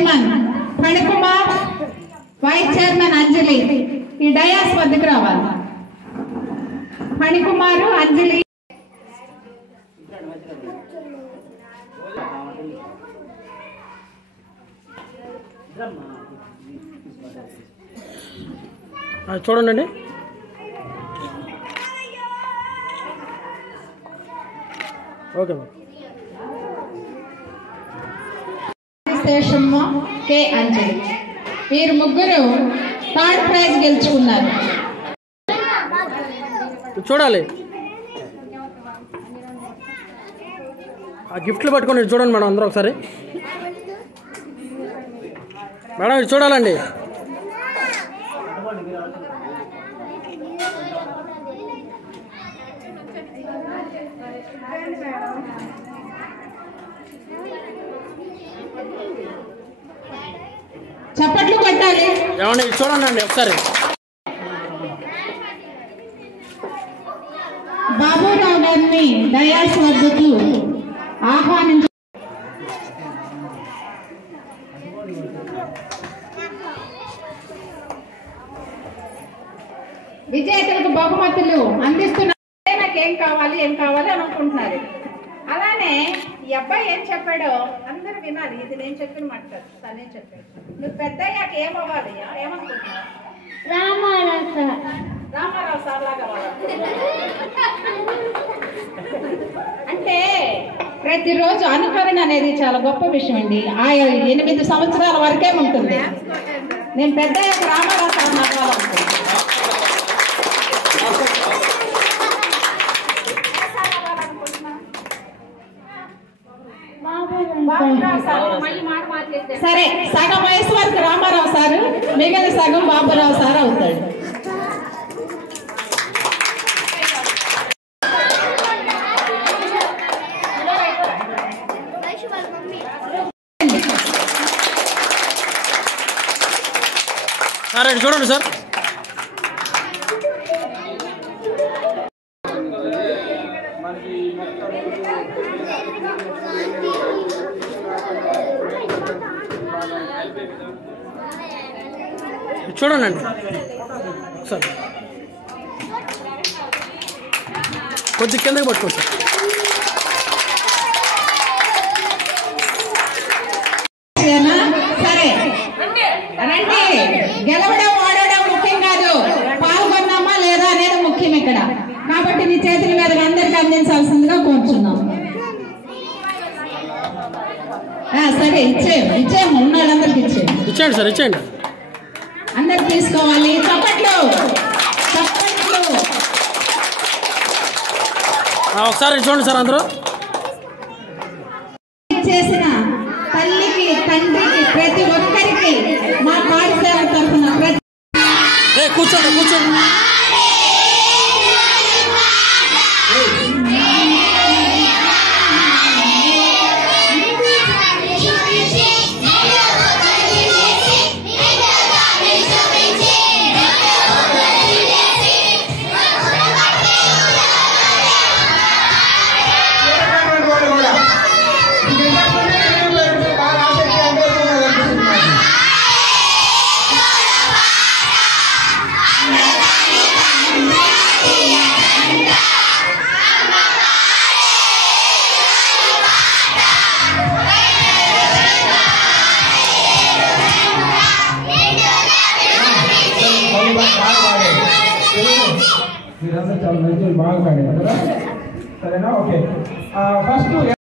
Chairman Phanikumar, vice chairman అంజలి ఈ dais వద్దకు రావాలి. ఫణికుమారు, అంజలి. చూడండి. ఓకే శేషమ్మ, కే అంజలి వీరు ముగ్గురు థర్డ్ ప్రైజ్ గెలుచుకున్నారు. చూడాలి. ఆ గిఫ్ట్లు పట్టుకొని చూడండి మేడం, అందరూ ఒకసారి. మేడం ఇది చూడాలండి. చప్పట్లు కొట్టాలి. ఏమండి చూడండి ఒకసారి. బాబురావు గారిని డయాస్ వద్దకు ఆహ్వానించ. విజేతలకు బహుమతులు అందిస్తున్నారు. నాకేం కావాలి ఏం కావాలి అని అనుకుంటున్నారు. అలానే ఈ అబ్బాయి ఏం చెప్పాడో అందరూ వినాలి. ఇది నేను చెప్పిన మాట కాదు, తనే చెప్పాడు. నువ్వు పెద్దయ్యాక ఏమవ్వాలి, ఏమనుకుంటున్నావు? రామారావు సార్ లాగా అంటే ప్రతిరోజు అనుకరణ అనేది చాలా గొప్ప విషయం అండి. ఆ 8 సంవత్సరాల వరకే ఉంటుంది. నేను పెద్దయ్యాక రామారావు సార్ నడవాలనుకుంటున్నాను. సరే, సగం వయసు వరకు రామారావు సారు, మిగిలిన సగం బాబురావు సార్ అవుతాడు. సరే చూడండి సార్. చూడండి సార్, కొద్ది కిందకి పట్టుకోండి సార్. సరే రండి. గెలవడం ఓడడం ముఖ్యం కాదు, పాల్గొన్నామా లేదా అనేది ముఖ్యం ఇక్కడ. కాబట్టి నీ చేతుల మీద అందరికి అందించాల్సిందిగా కోరుచున్నాం. సరే ఇచ్చేము ఉన్న వాళ్ళందరికి ఇచ్చేయండి సార్, ఇచ్చేయండి. అందరు తీసుకోవాలి. చప్పట్లు చప్పట్లు. ఒకసారి చూడండి సార్ అందరూ. చేసిన తల్లికి, తండ్రికి, ప్రతి ఒక్కరికి మా పాఠశాల తరఫున కూర్చోండి కూర్చోండి. మీరందరూ చాలా మంచి బాగా పాడారు కదా. సరేనా? ఓకే. ఫస్ట్